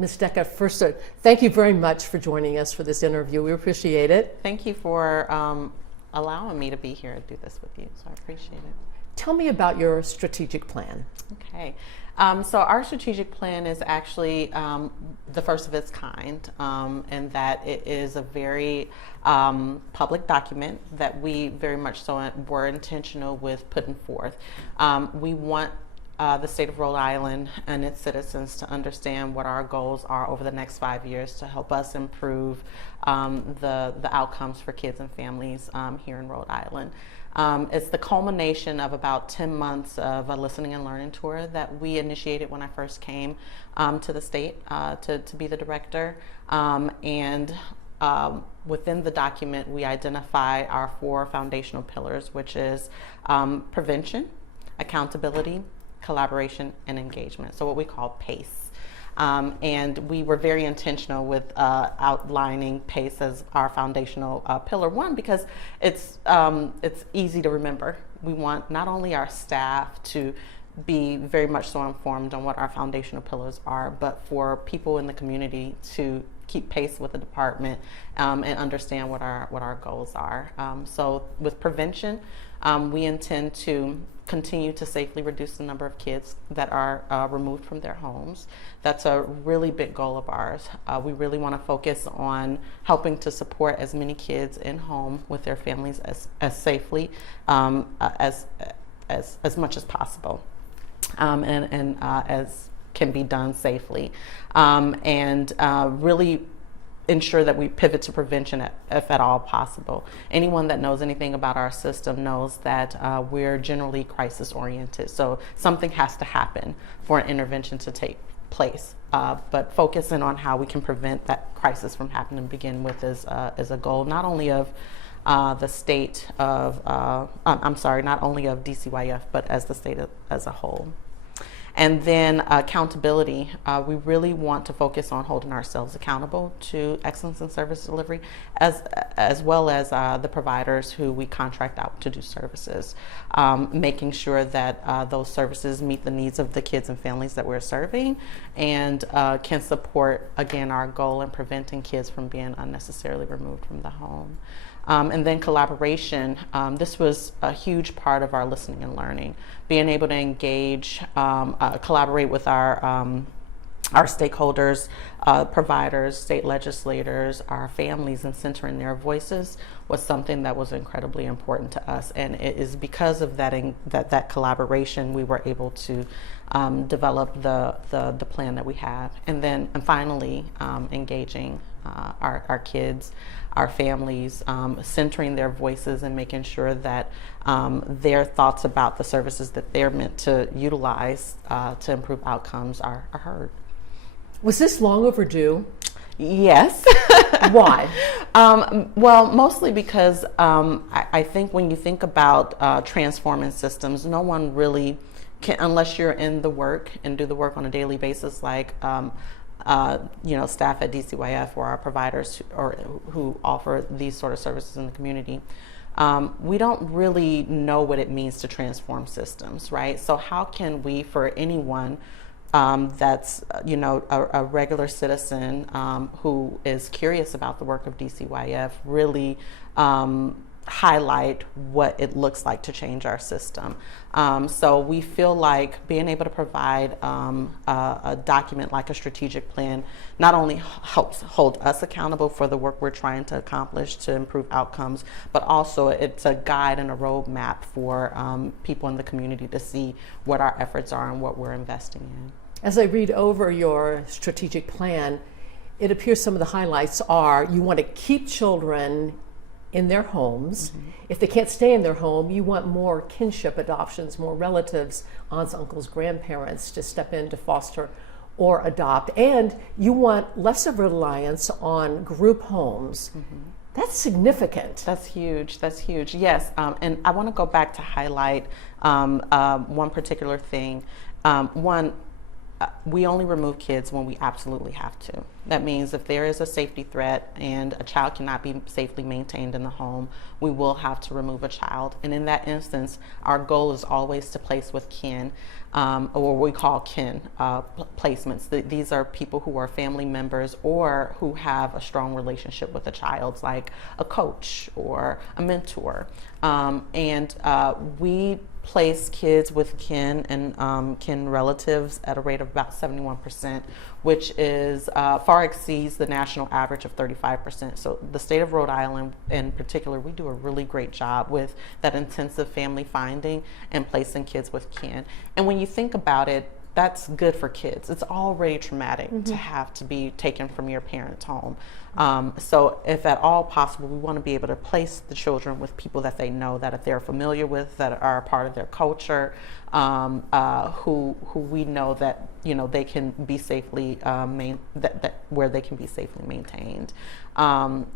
Ms. Deckert, first, thank you very much for joining us for this interview. We appreciate it. Thank you for allowing me to be here and do this with you, so I appreciate it. Tell me about your strategic plan. Okay, so our strategic plan is actually the first of its kind, in that it is a very public document that we very much so were intentional with putting forth. We want the state of Rhode Island and its citizens to understand what our goals are over the next 5 years to help us improve the outcomes for kids and families here in Rhode Island. It's the culmination of about 10 months of a listening and learning tour that we initiated when I first came to the state to be the director. Within the document, we identify our 4 foundational pillars, which is prevention, accountability, collaboration, and engagement. So what we call PACE. And we were very intentional with outlining PACE as our foundational pillar 1 because it's easy to remember. We want not only our staff to be very much so informed on what our foundational pillars are, but for people in the community to keep pace with the department and understand what our goals are. So with prevention, we intend to continue to safely reduce the number of kids that are removed from their homes. That's a really big goal of ours. We really want to focus on helping to support as many kids in home with their families as safely as much as possible, and as can be done safely, and really ensure that we pivot to prevention if at all possible. Anyone that knows anything about our system knows that we're generally crisis oriented. So something has to happen for an intervention to take place. But focusing on how we can prevent that crisis from happening to begin with is a goal not only of the state of, not only of DCYF, but as the state as a whole. And then accountability, we really want to focus on holding ourselves accountable to excellence in service delivery, as well as the providers who we contract out to do services, making sure that those services meet the needs of the kids and families that we're serving and can support, again, our goal in preventing kids from being unnecessarily removed from the home. And then collaboration, this was a huge part of our listening and learning, being able to engage, collaborate with our stakeholders, providers, state legislators, our families, and centering their voices was something that was incredibly important to us. And it is because of that collaboration we were able to develop the plan that we have. And finally, engaging our kids, our families, centering their voices and making sure that their thoughts about the services that they're meant to utilize to improve outcomes are heard. Was this long overdue? Yes. Why? Well, mostly because I think when you think about transforming systems, no one really can, unless you're in the work and do the work on a daily basis, like staff at DCYF or our providers who offer these sort of services in the community. We don't really know what it means to transform systems, right? So how can we, for anyone that's a regular citizen who is curious about the work of DCYF, really highlight what it looks like to change our system. So we feel like being able to provide a document like a strategic plan not only helps hold us accountable for the work we're trying to accomplish to improve outcomes, but also it's a guide and a roadmap for people in the community to see what our efforts are and what we're investing in. As I read over your strategic plan, it appears some of the highlights are you want to keep children in their homes. Mm-hmm. If they can't stay in their home, you want more kinship adoptions, more relatives, aunts, uncles, grandparents to step in to foster or adopt. And you want less of reliance on group homes. Mm-hmm. That's significant. That's huge. That's huge. Yes. And I want to go back to highlight one particular thing. One, we only remove kids when we absolutely have to. That means if there is a safety threat and a child cannot be safely maintained in the home, we will have to remove a child. And in that instance, our goal is always to place with kin, or what we call kin placements. These are people who are family members or who have a strong relationship with the child, like a coach or a mentor. We place kids with kin and kin relatives at a rate of about 71%, which is far exceeds the national average of 35%. So the state of Rhode Island in particular, we do a really great job with that intensive family finding and placing kids with kin. And when you think about it, that's good for kids. It's already traumatic to have to be taken from your parents' home. So if at all possible, we want to be able to place the children with people that they know, that they're familiar with, that are a part of their culture, who we know that they can be safely where they can be safely maintained. And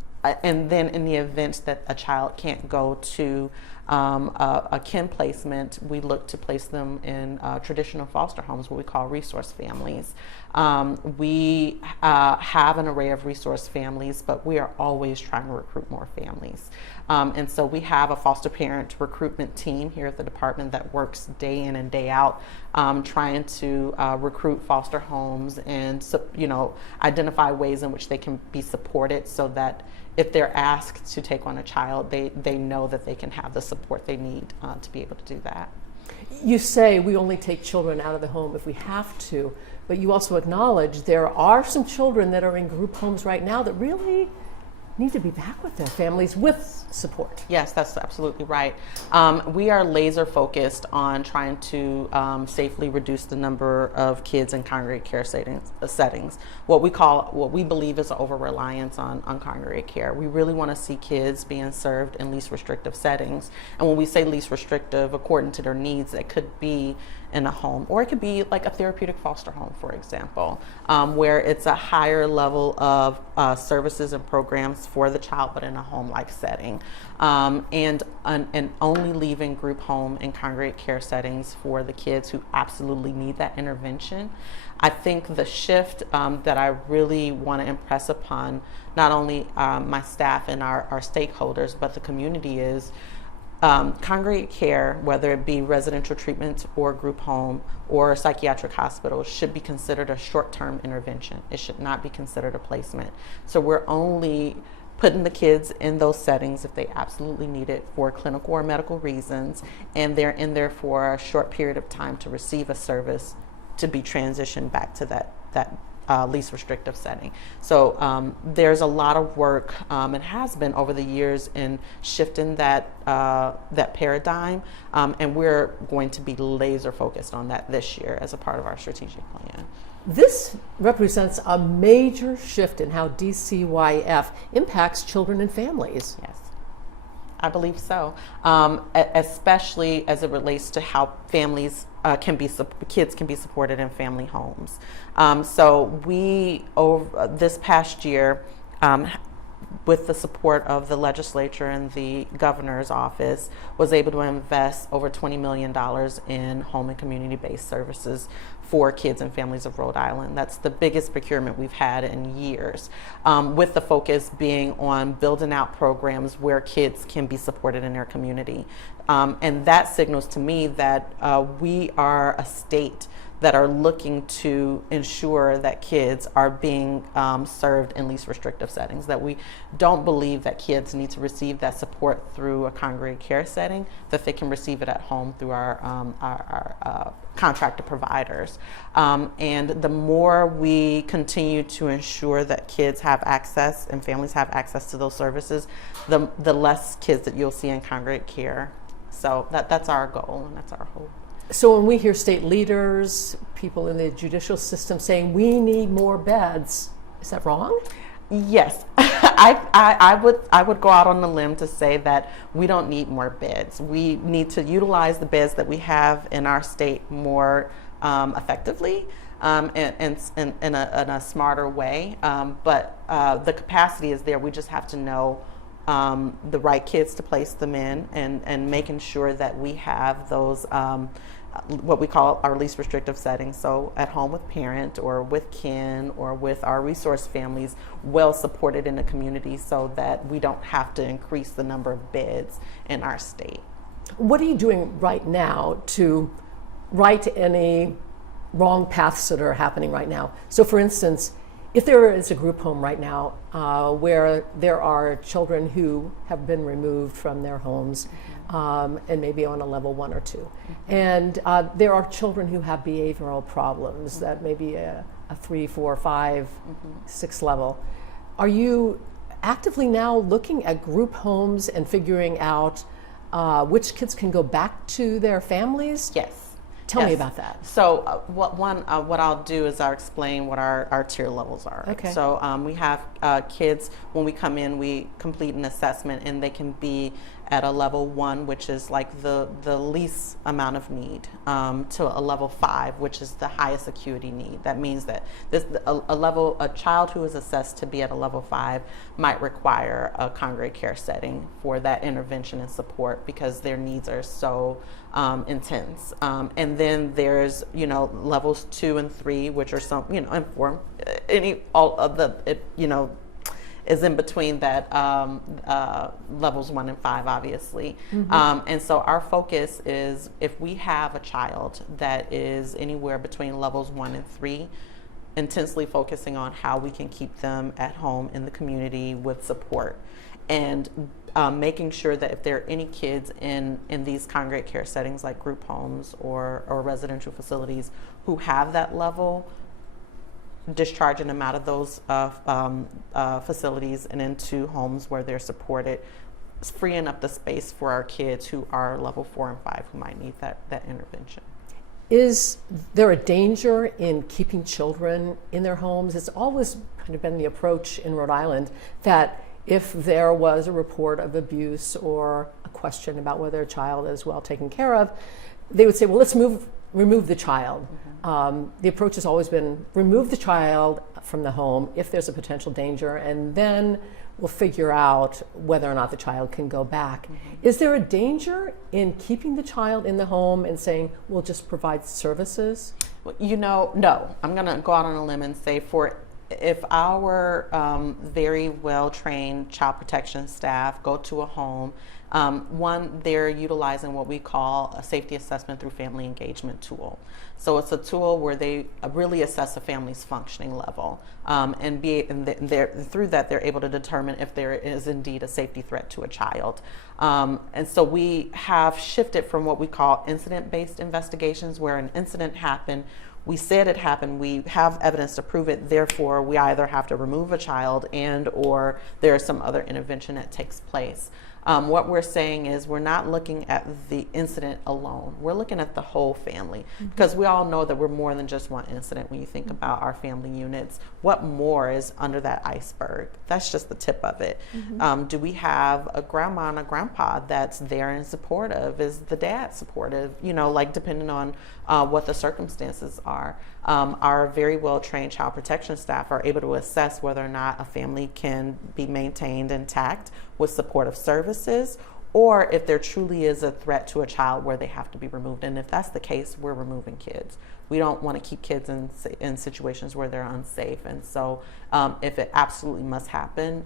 then in the event that a child can't go to a kin placement, we look to place them in traditional foster homes, what we call resource families. We have an array of resource families, but we are always trying to recruit more families. And so we have a foster parent recruitment team here at the department that works day in and day out, trying to recruit foster homes and identify ways in which they can be supported, so that if they're asked to take on a child, they know that they can have the support they need to be able to do that. You say we only take children out of the home if we have to, but you also acknowledge there are some children that are in group homes right now that really need to be back with their families with support. Yes, that's absolutely right. We are laser focused on trying to safely reduce the number of kids in congregate care settings. What we believe is an over-reliance on congregate care. We really want to see kids being served in least restrictive settings. And when we say least restrictive, according to their needs, it could be in a home, or it could be like a therapeutic foster home, for example, where it's a higher level of services and programs for the child, but in a home-like setting, and only leaving group home and congregate care settings for the kids who absolutely need that intervention. I think the shift that I really want to impress upon not only my staff and our stakeholders, but the community is congregate care, whether it be residential treatment or group home or psychiatric hospital, should be considered a short-term intervention. It should not be considered a placement. So we're only putting the kids in those settings if they absolutely need it for clinical or medical reasons, and they're in there for a short period of time to receive a service to be transitioned back to that least restrictive setting. So there's a lot of work, and has been over the years, in shifting that paradigm, and we're going to be laser focused on that this year as a part of our strategic plan. This represents a major shift in how DCYF impacts children and families. Yes, I believe so, especially as it relates to how families kids can be supported in family homes. So we, over this past year, with the support of the legislature and the governor's office, was able to invest over $20 million in home and community-based services for kids and families of Rhode Island. That's the biggest procurement we've had in years, with the focus being on building out programs where kids can be supported in their community. And that signals to me that we are a state that are looking to ensure that kids are being served in least restrictive settings, that we don't believe that kids need to receive that support through a congregate care setting, that they can receive it at home through our contracted providers. And the more we continue to ensure that kids have access and families have access to those services, the less kids that you'll see in congregate care. So that's our goal and that's our hope. So when we hear state leaders, people in the judicial system saying we need more beds, is that wrong? Yes, I would go out on a limb to say that we don't need more beds. We need to utilize the beds that we have in our state more effectively, in a smarter way. But the capacity is there. We just have to know the right kids to place them in, and making sure that we have those what we call our least restrictive settings, so at home with parent or with kin or with our resource families, well supported in the community so that we don't have to increase the number of beds in our state. What are you doing right now to right any wrong paths that are happening right now? So for instance, if there is a group home right now where there are children who have been removed from their homes, and maybe on a level 1 or 2, and there are children who have behavioral problems that may be a 3, 4, 5, 6 level, are you actively now looking at group homes and figuring out which kids can go back to their families? Yes. Tell me about that. So what I'll do is I'll explain what our tier levels are. Okay. So we have kids, when we come in, we complete an assessment, and they can be at a level 1, which is like the least amount of need, to a level 5, which is the highest acuity need. That means that a child who is assessed to be at a level 5 might require a congregate care setting for that intervention and support because their needs are so intense. And then there's, levels 2 and 3, which are some, and 4, all of the, is in between that, levels 1 and 5, obviously. And so our focus is, if we have a child that is anywhere between levels 1 and 3, intensely focusing on how we can keep them at home in the community with support, and making sure that if there are any kids in these congregate care settings like group homes or residential facilities who have that level, discharging them out of those facilities and into homes where they're supported, freeing up the space for our kids who are level 4 and 5 who might need that intervention. Is there a danger in keeping children in their homes? It's always kind of been the approach in Rhode Island that if there was a report of abuse or a question about whether a child is well taken care of, they would say, well, let's remove the child. The approach has always been remove the child from the home if there's a potential danger, and then we'll figure out whether or not the child can go back. Is there a danger in keeping the child in the home and saying we'll just provide services? Well, no. I'm going to go out on a limb and say if our very well-trained child protection staff go to a home, one, they're utilizing what we call a safety assessment through family engagement tool. So it's a tool where they really assess a family's functioning level, and through that they're able to determine if there is indeed a safety threat to a child. And so we have shifted from what we call incident-based investigations, where an incident happened, we said it happened, we have evidence to prove it, therefore we either have to remove a child or there is some other intervention that takes place. What we're saying is we're not looking at the incident alone. We're looking at the whole family, because we all know that we're more than just one incident when you think about our family units. What more is under that iceberg? That's just the tip of it. Do we have a grandma and a grandpa that's there and supportive? Is the dad supportive? Depending on what the circumstances are. Our very well-trained child protection staff are able to assess whether or not a family can be maintained intact with supportive services, or if there truly is a threat to a child where they have to be removed. And if that's the case, we're removing kids. We don't want to keep kids in situations where they're unsafe. And so if it absolutely must happen,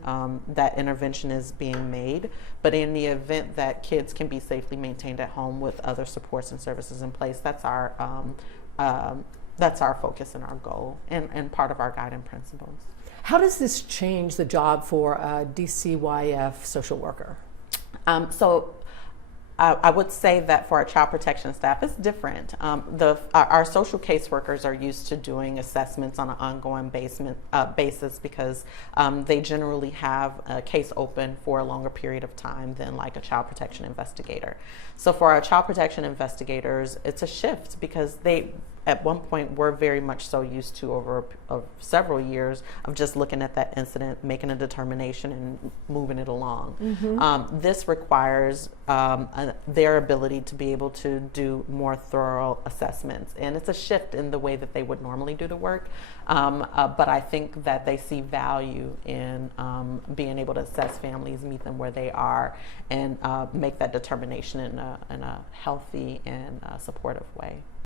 that intervention is being made. But in the event that kids can be safely maintained at home with other supports and services in place, that's our focus and our goal and part of our guiding principles. How does this change the job for a DCYF social worker? So I would say that for our child protection staff, it's different. Our social caseworkers are used to doing assessments on an ongoing basis because they generally have a case open for a longer period of time than like a child protection investigator. So for our child protection investigators, it's a shift because at one point we're very much so used to over several years of just looking at that incident, making a determination, and moving it along. This requires their ability to be able to do more thorough assessments, and it's a shift in the way that they would normally do the work. But I think that they see value in being able to assess families, meet them where they are, and make that determination in a healthy and supportive way.